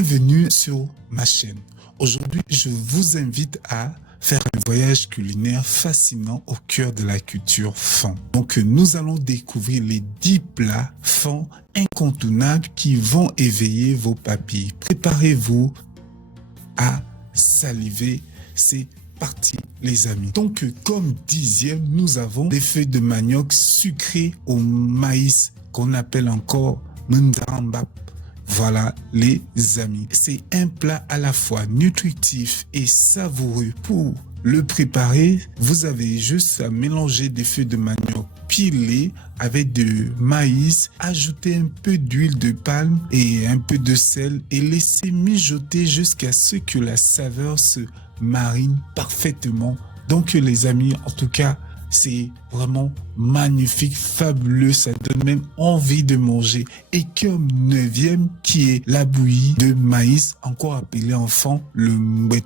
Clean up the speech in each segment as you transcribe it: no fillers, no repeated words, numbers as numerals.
Bienvenue sur ma chaîne. Aujourd'hui, je vous invite à faire un voyage culinaire fascinant au cœur de la culture Fang. Donc, nous allons découvrir les 10 plats Fang incontournables qui vont éveiller vos papilles. Préparez-vous à saliver. C'est parti, les amis. Donc, comme dixième, nous avons des feuilles de manioc sucrées au maïs qu'on appelle encore mndambap. Voilà les amis, c'est un plat à la fois nutritif et savoureux. Pour le préparer, vous avez juste à mélanger des feuilles de manioc pilées avec du maïs, ajouter un peu d'huile de palme et un peu de sel et laisser mijoter jusqu'à ce que la saveur se marine parfaitement. Donc les amis, en tout cas, c'est vraiment magnifique, fabuleux, ça donne même envie de manger. Et comme neuvième, qui est la bouillie de maïs, encore appelée en Fang le mbet,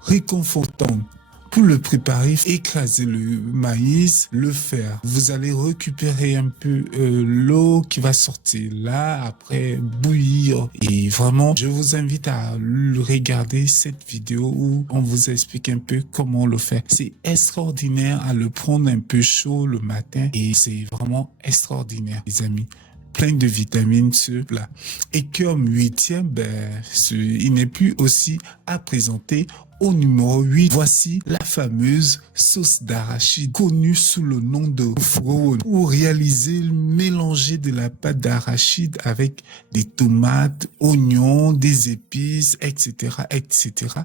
réconfortant. Pour le préparer, écraser le maïs, le faire. Vous allez récupérer un peu l'eau qui va sortir là, après bouillir. Et vraiment, je vous invite à regarder cette vidéo où on vous explique un peu comment le faire. C'est extraordinaire à le prendre un peu chaud le matin et c'est vraiment extraordinaire, les amis. Plein de vitamines ce plat. Et comme huitième, il n'est plus aussi à présenter. Au numéro 8, voici la fameuse sauce d'arachide connue sous le nom de froon. Pour réaliser le mélanger de la pâte d'arachide avec des tomates, oignons, des épices, etc.,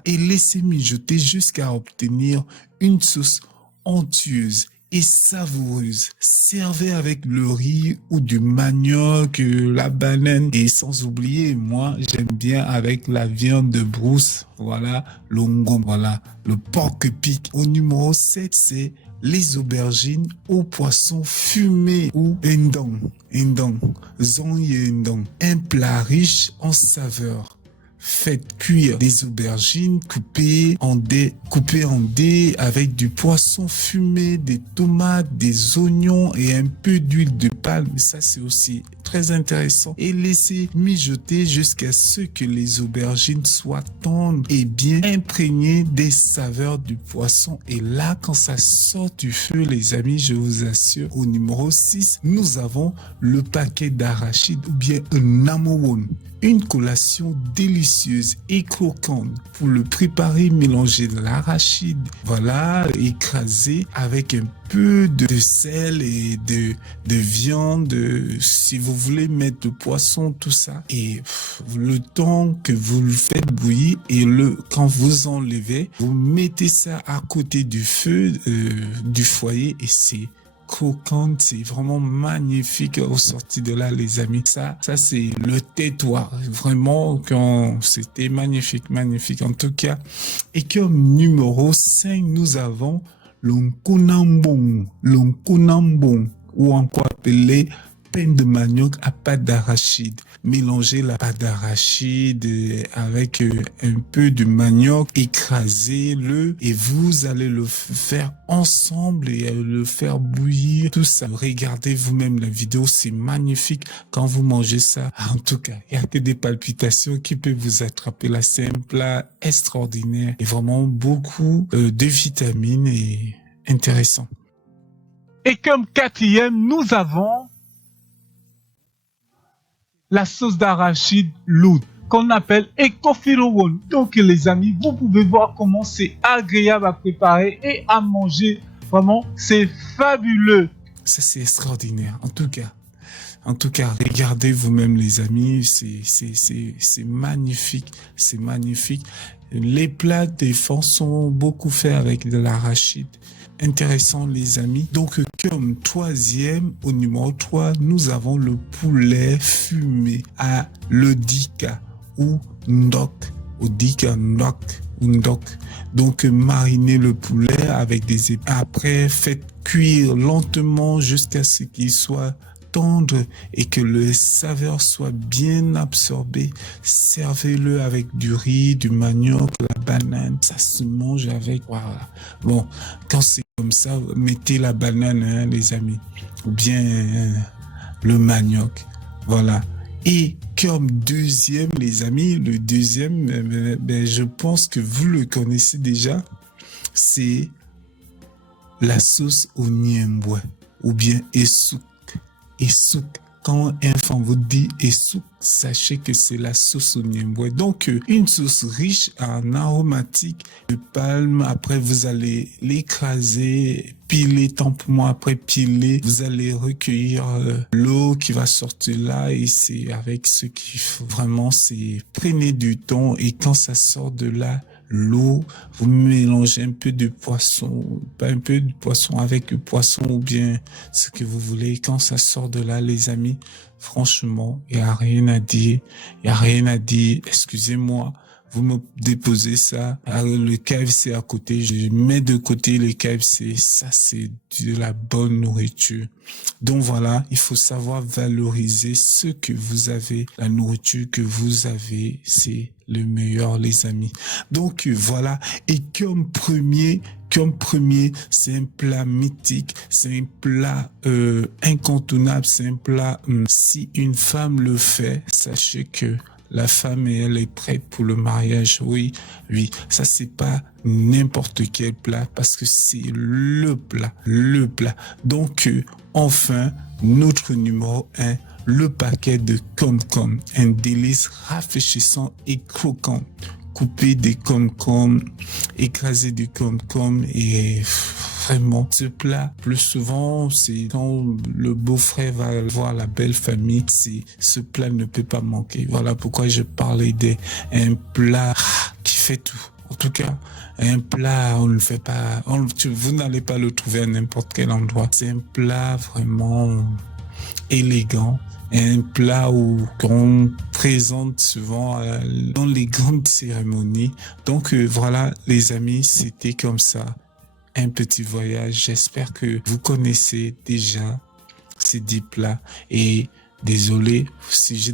et laisser mijoter jusqu'à obtenir une sauce onctueuse et savoureuse. Servez avec le riz ou du manioc, la banane et sans oublier, moi j'aime bien avec la viande de brousse, voilà, le ngom, voilà, le porc pic. Au numéro 7, c'est les aubergines au poisson fumé ou endong, un plat riche en saveurs. Faites cuire des aubergines coupées en dés avec du poisson fumé, des tomates, des oignons et un peu d'huile de palme. Ça, c'est aussi très intéressant. Et laissez mijoter jusqu'à ce que les aubergines soient tendres et bien imprégnées des saveurs du poisson. Et là, quand ça sort du feu, les amis, je vous assure, au numéro 6, nous avons le paquet d'arachide ou bien un namowon. Une collation délicieuse et croquante. Pour le préparer, mélangez l'arachide, voilà, écrasé avec un peu de sel et de viande, si vous voulez mettre de poisson, tout ça. Et le temps que vous le faites bouillir et quand vous enlevez, vous mettez ça à côté du feu, du foyer et c'est croquante, c'est vraiment magnifique au sorti de là, les amis. Ça c'est le tétoir. Vraiment, c'était magnifique en tout cas. Et comme numéro 5, nous avons l'onkunambong, ou encore appelé pain de manioc à pâte d'arachide. Mélangez la pâte d'arachide avec un peu de manioc, écrasez-le et vous allez le faire ensemble et le faire bouillir, tout ça. Regardez vous-même la vidéo, c'est magnifique quand vous mangez ça. En tout cas, il n'y a que des palpitations qui peuvent vous attraper là. C'est un plat extraordinaire et vraiment beaucoup de vitamines et intéressant. Et comme quatrième, nous avons la sauce d'arachide lourde qu'on appelle ekofirowon. Donc les amis, vous pouvez voir comment c'est agréable à préparer et à manger. Vraiment, c'est fabuleux. Ça c'est extraordinaire. En tout cas, regardez vous-même les amis, c'est magnifique, c'est magnifique. Les plats des Fang sont beaucoup faits avec de l'arachide. Intéressant les amis. Donc comme troisième, au numéro 3, nous avons le poulet fumé à l'odika ou ndok. Donc marinez le poulet avec des épices. Après faites cuire lentement jusqu'à ce qu'il soit tendre et que le saveur soit bien absorbé. Servez-le avec du riz, du manioc, la banane. Ça se mange avec. Voilà. Bon, quand c'est comme ça, mettez la banane, hein, les amis, ou bien le manioc. Voilà. Et comme deuxième, les amis, le deuxième, je pense que vous le connaissez déjà, c'est la sauce au niemboué ou bien essouk. Essouk. Quand un enfant vous dit essouk, sachez que c'est la sauce au niemboué. Donc, une sauce riche en aromatiques de palme. Après, vous allez l'écraser, piler, tant pour moi, après piler. Vous allez recueillir l'eau qui va sortir là et c'est avec ce qu'il faut. Vraiment, c'est prenez du temps et quand ça sort de là, l'eau, vous mélangez un peu de poisson, pas un peu de poisson avec le poisson ou bien ce que vous voulez. Quand ça sort de là, les amis, franchement, il n'y a rien à dire. Il n'y a rien à dire. Excusez-moi. Vous me déposez ça. Le KFC à côté, je mets de côté le KFC. Ça, c'est de la bonne nourriture. Donc voilà, il faut savoir valoriser ce que vous avez. La nourriture que vous avez, c'est le meilleur, les amis. Donc voilà. Et comme premier, c'est un plat mythique, c'est un plat incontournable, c'est un plat, si une femme le fait, sachez que la femme, elle est prête pour le mariage. Oui, oui. Ça, c'est pas n'importe quel plat parce que c'est le plat. Donc, enfin, notre numéro 1, le paquet de Comcom. Un délice rafraîchissant et croquant. Couper des Comcom, écraser du Comcom et vraiment, ce plat, plus souvent, c'est quand le beau-frère va voir la belle famille, ce plat ne peut pas manquer. Voilà pourquoi je parlais d'un plat qui fait tout. En tout cas, un plat, on ne le fait pas, vous n'allez pas le trouver à n'importe quel endroit. C'est un plat vraiment élégant. Un plat qu'on présente souvent dans les grandes cérémonies. Donc voilà, les amis, c'était comme ça. Un petit voyage. J'espère que vous connaissez déjà ces 10 plats. Et désolé si j'ai